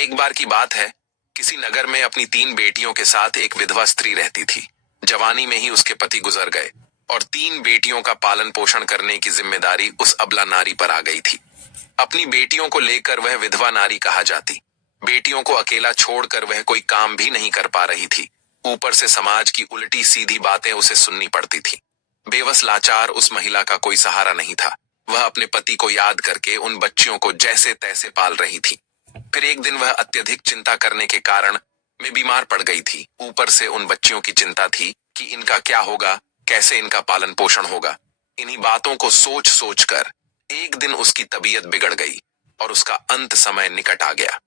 एक बार की बात है, किसी नगर में अपनी 3 बेटियों के साथ एक विधवा स्त्री रहती थी। जवानी में ही उसके पति गुजर गए और 3 बेटियों का पालन पोषण करने की जिम्मेदारी उस अबला नारी पर आ गई थी। अपनी बेटियों को लेकर वह विधवा नारी कहा जाती। बेटियों को अकेला छोड़कर वह कोई काम भी नहीं कर पा रही थी। ऊपर से समाज की उल्टी सीधी बातें उसे सुननी पड़ती थी। बेबस लाचार उस महिला का कोई सहारा नहीं था। वह अपने पति को याद करके उन बच्चियों को जैसे तैसे पाल रही थी। फिर एक दिन वह अत्यधिक चिंता करने के कारण में बीमार पड़ गई थी। ऊपर से उन बच्चियों की चिंता थी कि इनका क्या होगा, कैसे इनका पालन पोषण होगा। इन्हीं बातों को सोच सोच कर एक दिन उसकी तबीयत बिगड़ गई और उसका अंत समय निकट आ गया।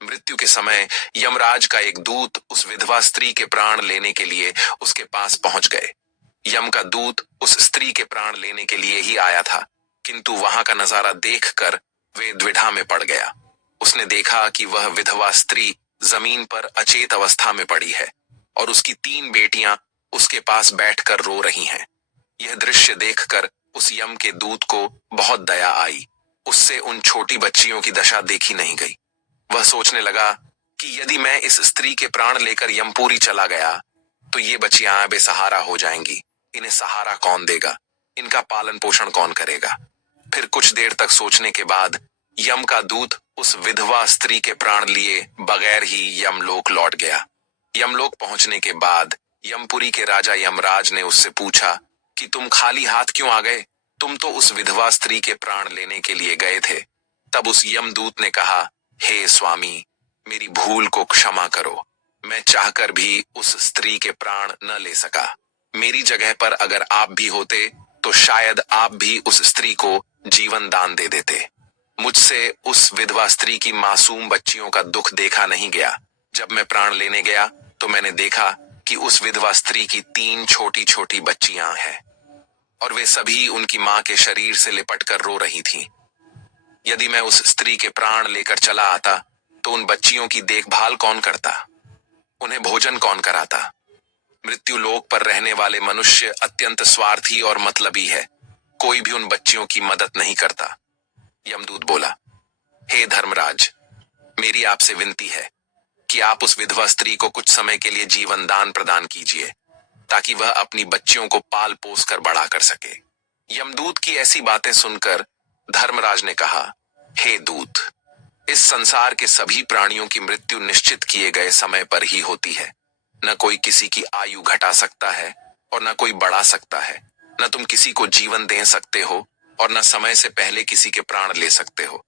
मृत्यु के समय यमराज का एक दूत उस विधवा स्त्री के प्राण लेने के लिए उसके पास पहुंच गए। यम का दूत उस स्त्री के प्राण लेने के लिए ही आया था, किंतु वहां का नजारा देखकर वे द्विधा में पड़ गया। उसने देखा कि वह विधवा स्त्री जमीन पर अचेत अवस्था में पड़ी है और उसकी 3 बेटियां उसके पास बैठकर रो रही हैं। यह दृश्य देखकर उस यम के दूत को बहुत दया आई। उससे उन छोटी बच्चियों की दशा देखी नहीं गई। वह सोचने लगा कि यदि मैं इस स्त्री के प्राण लेकर यमपुरी चला गया तो ये बच्चियां बेसहारा हो जाएंगी। इन्हें सहारा कौन देगा, इनका पालन पोषण कौन करेगा। फिर कुछ देर तक सोचने के बाद यम का दूत उस विधवा स्त्री के प्राण लिए बगैर ही यमलोक लौट गया। यमलोक पहुंचने के बाद यमपुरी के राजा यमराज ने उससे पूछा कि तुम खाली हाथ क्यों आ गए? तुम तो उस विधवा स्त्री के प्राण लेने के लिए गए थे। तब उस यमदूत ने कहा, हे स्वामी, मेरी भूल को क्षमा करो। मैं चाहकर भी उस स्त्री के प्राण न ले सका। मेरी जगह पर अगर आप भी होते तो शायद आप भी उस स्त्री को जीवन दान दे देते। मुझसे उस विधवा स्त्री की मासूम बच्चियों का दुख देखा नहीं गया। जब मैं प्राण लेने गया तो मैंने देखा कि उस विधवा स्त्री की 3 छोटी छोटी बच्चियां हैं और वे सभी उनकी मां के शरीर से लिपटकर रो रही थीं। यदि मैं उस स्त्री के प्राण लेकर चला आता तो उन बच्चियों की देखभाल कौन करता, उन्हें भोजन कौन कराता। मृत्यु लोक पर रहने वाले मनुष्य अत्यंत स्वार्थी और मतलबी है। कोई भी उन बच्चियों की मदद नहीं करता। यमदूत बोला, हे धर्मराज, मेरी आपसे विनती है कि आप उस विधवा स्त्री को कुछ समय के लिए जीवन दान प्रदान कीजिए ताकि वह अपनी बच्चियों को पाल पोस कर बड़ा कर सके। यमदूत की ऐसी बातें सुनकर धर्मराज ने कहा, हे दूत, इस संसार के सभी प्राणियों की मृत्यु निश्चित किए गए समय पर ही होती है। न कोई किसी की आयु घटा सकता है और न कोई बढ़ा सकता है। न तुम किसी को जीवन दे सकते हो और न समय से पहले किसी के प्राण ले सकते हो।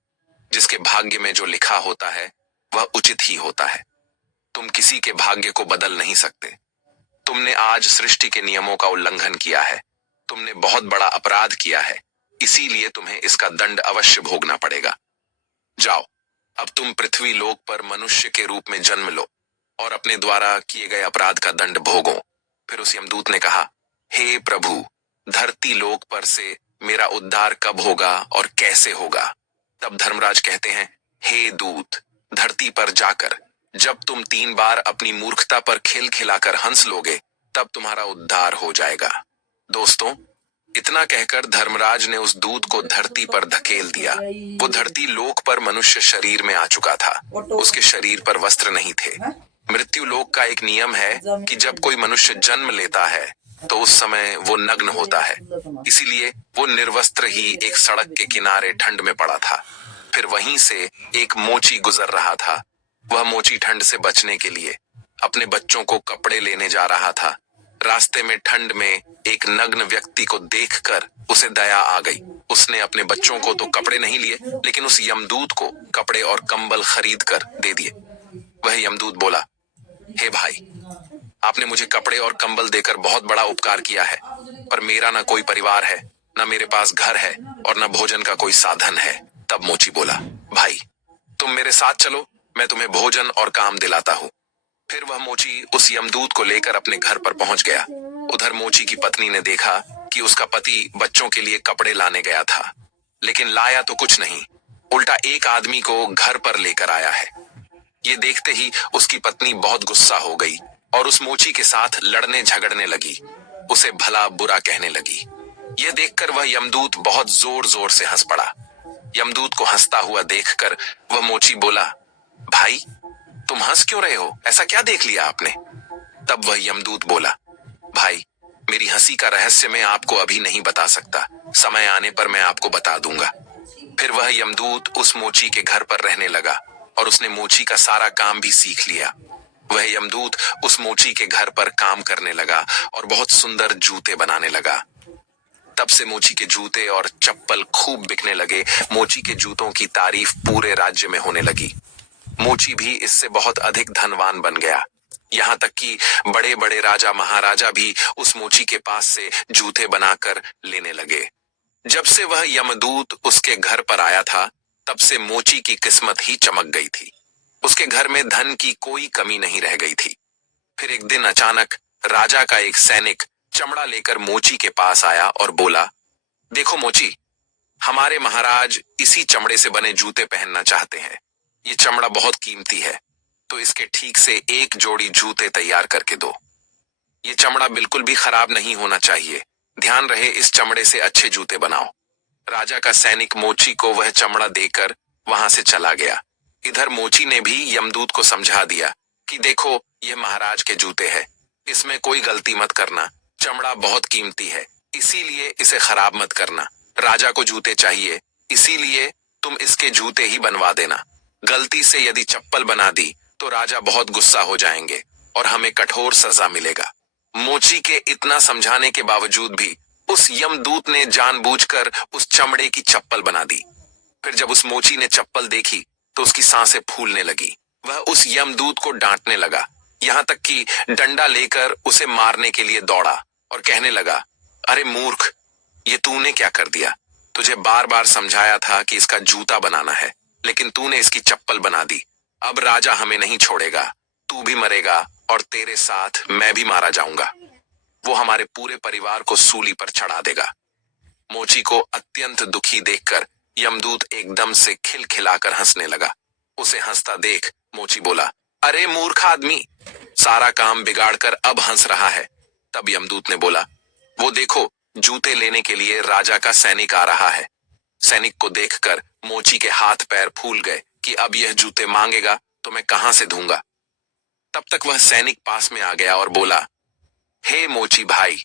जिसके भाग्य में जो लिखा होता है वह उचित ही होता है। तुम किसी के भाग्य को बदल नहीं सकते। तुमने आज सृष्टि के नियमों का उल्लंघन किया है। तुमने बहुत बड़ा अपराध किया है, इसीलिए तुम्हें इसका दंड अवश्य भोगना पड़ेगा। जाओ, अब तुम पृथ्वी लोक पर मनुष्य के रूप में जन्म लो और अपने द्वारा किए गए अपराध का दंड भोगो। फिर उस यमदूत ने कहा, हे प्रभु, धरती लोक पर से मेरा उद्धार कब होगा और कैसे होगा? तब धर्मराज कहते हैं, हे दूत, धरती पर जाकर जब तुम 3 बार अपनी मूर्खता पर खेल खिलाकर हंस लोगे तब तुम्हारा उद्धार हो जाएगा। दोस्तों, इतना कहकर धर्मराज ने उस दूत को धरती पर धकेल दिया। वो धरती लोक पर मनुष्य शरीर में आ चुका था। उसके शरीर पर वस्त्र नहीं थे। मृत्यु लोक का एक नियम है कि जब कोई मनुष्य जन्म लेता है तो उस समय वो नग्न होता है। इसीलिए वो निर्वस्त्र ही एक सड़क के किनारे ठंड में पड़ा था। फिर वहीं से एक मोची गुजर रहा था। वह मोची ठंड से बचने के लिए अपने बच्चों को कपड़े लेने जा रहा था। रास्ते में ठंड में एक नग्न व्यक्ति को देखकर उसे दया आ गई। उसने अपने बच्चों को तो कपड़े नहीं लिए, लेकिन उस यमदूत को कपड़े और कंबल खरीद कर दे दिए। वह यमदूत बोला, हे भाई, आपने मुझे कपड़े और कंबल देकर बहुत बड़ा उपकार किया है, पर मेरा ना कोई परिवार है, ना मेरे पास घर है और ना भोजन का कोई साधन है। तब मोची बोला, भाई, तुम मेरे साथ चलो, मैं तुम्हें भोजन और काम दिलाता हूँ। फिर वह मोची उस यमदूत को लेकर अपने घर पर पहुंच गया। उधर मोची की पत्नी ने देखा कि उसका पति बच्चों के लिए कपड़े लाने गया था, लेकिन लाया तो कुछ नहीं, उल्टा एक आदमी को घर पर लेकर आया है। ये देखते ही उसकी पत्नी बहुत गुस्सा हो गई और उस मोची के साथ लड़ने झगड़ने लगी। उसे भला बुरा कहने लगी। यह देखकर वह यमदूत बहुत जोर जोर से हंस पड़ा। यमदूत को हंसता हुआ देखकर वह मोची बोला, भाई, तुम हंस क्यों रहे हो? ऐसा क्या देख लिया आपने? तब वह यमदूत बोला, भाई, मेरी हंसी का रहस्य मैं आपको अभी नहीं बता सकता, समय आने पर मैं आपको बता दूंगा। फिर वह यमदूत उस मोची के घर पर रहने लगा और उसने मोची का सारा काम भी सीख लिया। वह यमदूत उस मोची के घर पर काम करने लगा और बहुत सुंदर जूते बनाने लगा। तब से मोची के जूते और चप्पल खूब बिकने लगे। मोची के जूतों की तारीफ पूरे राज्य में होने लगी। मोची भी इससे बहुत अधिक धनवान बन गया। यहाँ तक कि बड़े बड़े राजा महाराजा भी उस मोची के पास से जूते बनाकर लेने लगे। जब से वह यमदूत उसके घर पर आया था, तब से मोची की किस्मत ही चमक गई थी। उसके घर में धन की कोई कमी नहीं रह गई थी। फिर एक दिन अचानक राजा का एक सैनिक चमड़ा लेकर मोची के पास आया और बोला, देखो मोची, हमारे महाराज इसी चमड़े से बने जूते पहनना चाहते हैं। ये चमड़ा बहुत कीमती है, तो इसके ठीक से एक जोड़ी जूते तैयार करके दो। ये चमड़ा बिल्कुल भी खराब नहीं होना चाहिए। ध्यान रहे, इस चमड़े से अच्छे जूते बनाओ। राजा का सैनिक मोची को वह चमड़ा देकर वहां से चला गया। इधर मोची ने भी यमदूत को समझा दिया कि देखो, ये महाराज के जूते हैं, इसमें कोई गलती मत करना। चमड़ा बहुत कीमती है, इसीलिए इसे खराब मत करना। राजा को जूते चाहिए, इसीलिए तुम इसके जूते ही बनवा देना। गलती से यदि चप्पल बना दी तो राजा बहुत गुस्सा हो जाएंगे और हमें कठोर सजा मिलेगा। मोची के इतना समझाने के बावजूद भी उस यमदूत ने जानबूझकर उस चमड़े की चप्पल बना दी। फिर जब उस मोची ने चप्पल देखी तो उसकी सांसें फूलने लगी। वह उस यमदूत को डांटने लगा, यहाँ तक कि डंडा लेकर उसे मारने के लिए दौड़ा और कहने लगा, अरे मूर्ख, ये तूने क्या कर दिया? तुझे बार बार समझाया था कि इसका जूता बनाना है, लेकिन तूने इसकी चप्पल बना दी। अब राजा हमें नहीं छोड़ेगा, तू भी मरेगा और तेरे साथ मैं भी मारा जाऊंगा। वो हमारे पूरे परिवार को सूली पर चढ़ा देगा। मोची को अत्यंत दुखी देखकर यमदूत एकदम से खिलखिलाकर हंसने लगा। उसे हंसता देख मोची बोला, अरे मूर्ख आदमी, सारा काम बिगाड़कर अब हंस रहा है। तब यमदूत ने बोला, वो देखो, जूते लेने के लिए राजा का सैनिक आ रहा है। सैनिक को देखकर मोची के हाथ पैर फूल गए कि अब यह जूते मांगेगा तो मैं कहां से दूंगा। तब तक वह सैनिक पास में आ गया और बोला, हे मोची भाई,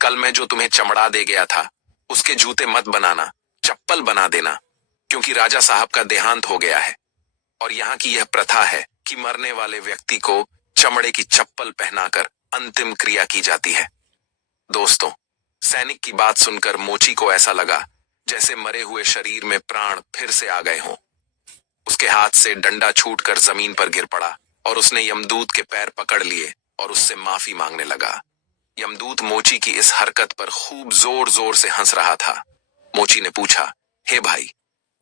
कल मैं जो तुम्हें चमड़ा दे गया था उसके जूते मत बनाना, चप्पल बना देना, क्योंकि राजा साहब का देहांत हो गया है और यहाँ की यह प्रथा है कि मरने वाले व्यक्ति को चमड़े की चप्पल पहनाकर अंतिम क्रिया की जाती है। दोस्तों, सैनिक की बात सुनकर मोची को ऐसा लगा जैसे मरे हुए शरीर में प्राण फिर से आ गए हों। उसके हाथ से डंडा छूटकर जमीन पर गिर पड़ा और उसने यमदूत के पैर पकड़ लिए और उससे माफी मांगने लगा। यमदूत मोची की इस हरकत पर खूब जोर जोर से हंस रहा था। मोची ने पूछा, हे भाई,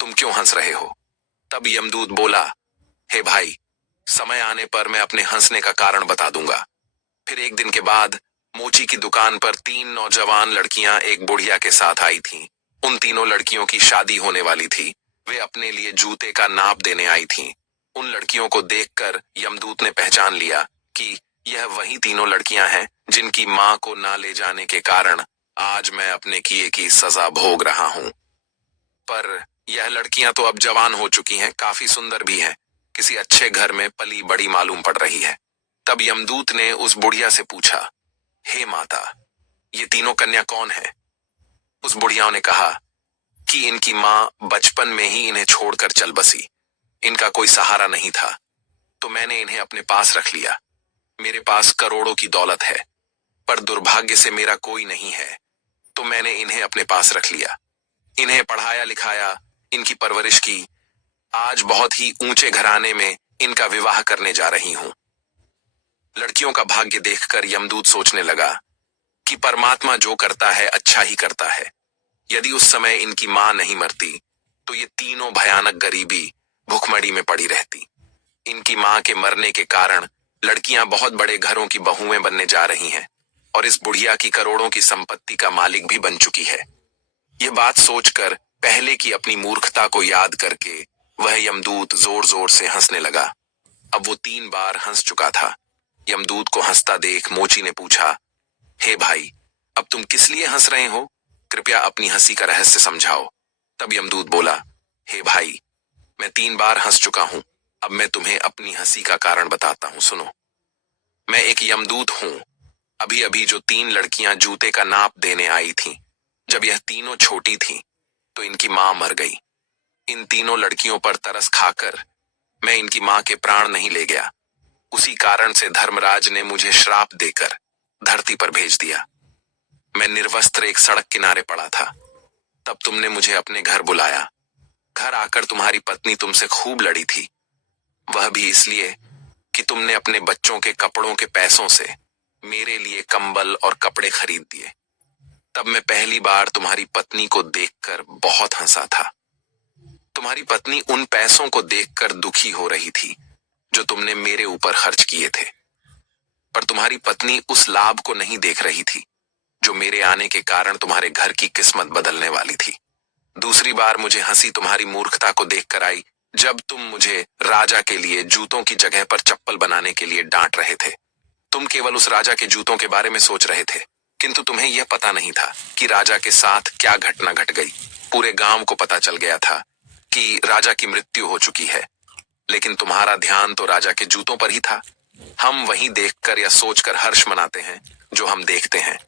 तुम क्यों हंस रहे हो? तब यमदूत बोला, हे भाई, समय आने पर मैं अपने हंसने का कारण बता दूंगा। फिर एक दिन के बाद मोची की दुकान पर 3 नौजवान लड़कियां एक बुढ़िया के साथ आई थीं। उन तीनों लड़कियों की शादी होने वाली थी। वे अपने लिए जूते का नाप देने आई थीं। उन लड़कियों को देखकर यमदूत ने पहचान लिया कि यह वही तीनों लड़कियां हैं जिनकी मां को ना ले जाने के कारण आज मैं अपने किए की सजा भोग रहा हूं। पर यह लड़कियां तो अब जवान हो चुकी हैं, काफी सुंदर भी हैं, किसी अच्छे घर में पली बड़ी मालूम पड़ रही है। तब यमदूत ने उस बुढ़िया से पूछा, हे माता, ये तीनों कन्या कौन है? उस बुढ़िया ने कहा कि इनकी मां बचपन में ही इन्हें छोड़कर चल बसी। इनका कोई सहारा नहीं था, तो मैंने इन्हें अपने पास रख लिया। मेरे पास करोड़ों की दौलत है, पर दुर्भाग्य से मेरा कोई नहीं है, तो मैंने इन्हें अपने पास रख लिया। इन्हें पढ़ाया लिखाया, इनकी परवरिश की। आज बहुत ही ऊंचे घराने में इनका विवाह करने जा रही हूं। लड़कियों का भाग्य देखकर यमदूत सोचने लगा कि परमात्मा जो करता है अच्छा ही करता है। यदि उस समय इनकी मां नहीं मरती तो ये तीनों भयानक गरीबी भुखमरी में पड़ी रहती। इनकी मां के मरने के कारण लड़कियां बहुत बड़े घरों की बहुएं बनने जा रही हैं और इस बुढ़िया की करोड़ों की संपत्ति का मालिक भी बन चुकी है। ये बात सोचकर पहले की अपनी मूर्खता को याद करके वह यमदूत जोर जोर से हंसने लगा। अब वो 3 बार हंस चुका था। यमदूत को हंसता देख मोची ने पूछा, हे भाई, अब तुम किस लिए हंस रहे हो? कृपया अपनी हंसी का रहस्य समझाओ। तब यमदूत बोला, हे भाई, मैं 3 बार हंस चुका हूं, अब मैं तुम्हें अपनी हंसी का कारण बताता हूं, सुनो। मैं एक यमदूत हूं। अभी अभी जो 3 लड़कियां जूते का नाप देने आई थीं, जब यह तीनों छोटी थीं, तो इनकी मां मर गई। इन तीनों लड़कियों पर तरस खाकर मैं इनकी मां के प्राण नहीं ले गया। उसी कारण से धर्मराज ने मुझे श्राप देकर धरती पर भेज दिया। मैं निर्वस्त्र एक सड़क किनारे पड़ा था। तब तुमने मुझे अपने घर बुलाया। घर आकर तुम्हारी पत्नी तुमसे खूब लड़ी थी, वह भी इसलिए कि तुमने अपने बच्चों के कपड़ों के पैसों से मेरे लिए कंबल और कपड़े खरीद दिए। तब मैं पहली बार तुम्हारी पत्नी को देखकर बहुत हंसा था। तुम्हारी पत्नी उन पैसों को देखकर दुखी हो रही थी जो तुमने मेरे ऊपर खर्च किए थे, पर तुम्हारी पत्नी उस लाभ को नहीं देख रही थी जो मेरे आने के कारण तुम्हारे घर की किस्मत बदलने वाली थी। दूसरी बार मुझे हंसी तुम्हारी मूर्खता को देखकर आई जब तुम मुझे राजा के लिए जूतों की जगह पर चप्पल बनाने के लिए डांट रहे थे। तुम केवल उस राजा के जूतों के बारे में सोच रहे थे, किंतु तुम्हें यह पता नहीं था कि राजा के साथ क्या घटना घट गई। पूरे गांव को पता चल गया था कि राजा की मृत्यु हो चुकी है, लेकिन तुम्हारा ध्यान तो राजा के जूतों पर ही था। हम वही देखकर या सोचकर हर्ष मनाते हैं जो हम देखते हैं,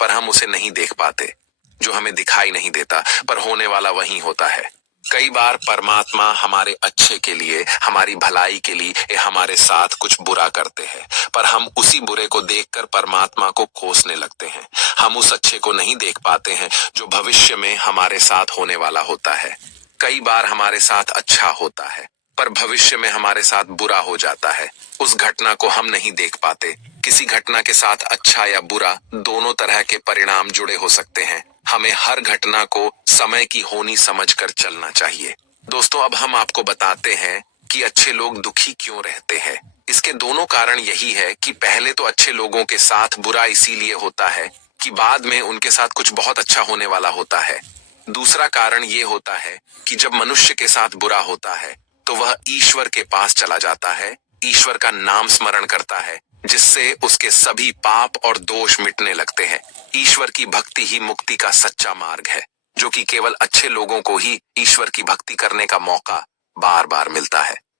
पर हम उसे नहीं देख पाते जो हमें दिखाई नहीं देता, पर होने वाला वही होता है। कई बार परमात्मा हमारे अच्छे के लिए, हमारी भलाई के लिए हमारे साथ कुछ बुरा करते हैं, पर हम उसी बुरे को देखकर परमात्मा को कोसने लगते हैं। हम उस अच्छे को नहीं देख पाते हैं जो भविष्य में हमारे साथ होने वाला होता है। कई बार हमारे साथ अच्छा होता है, पर भविष्य में हमारे साथ बुरा हो जाता है। उस घटना को हम नहीं देख पाते। किसी घटना के साथ अच्छा या बुरा दोनों तरह के परिणाम जुड़े हो सकते हैं। हमें हर घटना को समय की होनी समझकर चलना चाहिए। दोस्तों, अब हम आपको बताते हैं कि अच्छे लोग दुखी क्यों रहते हैं। इसके दोनों कारण यही है कि पहले तो अच्छे लोगों के साथ बुरा इसीलिए होता है कि बाद में उनके साथ कुछ बहुत अच्छा होने वाला होता है। दूसरा कारण ये होता है कि जब मनुष्य के साथ बुरा होता है तो वह ईश्वर के पास चला जाता है, ईश्वर का नाम स्मरण करता है, जिससे उसके सभी पाप और दोष मिटने लगते हैं। ईश्वर की भक्ति ही मुक्ति का सच्चा मार्ग है, जो कि केवल अच्छे लोगों को ही ईश्वर की भक्ति करने का मौका बार बार मिलता है।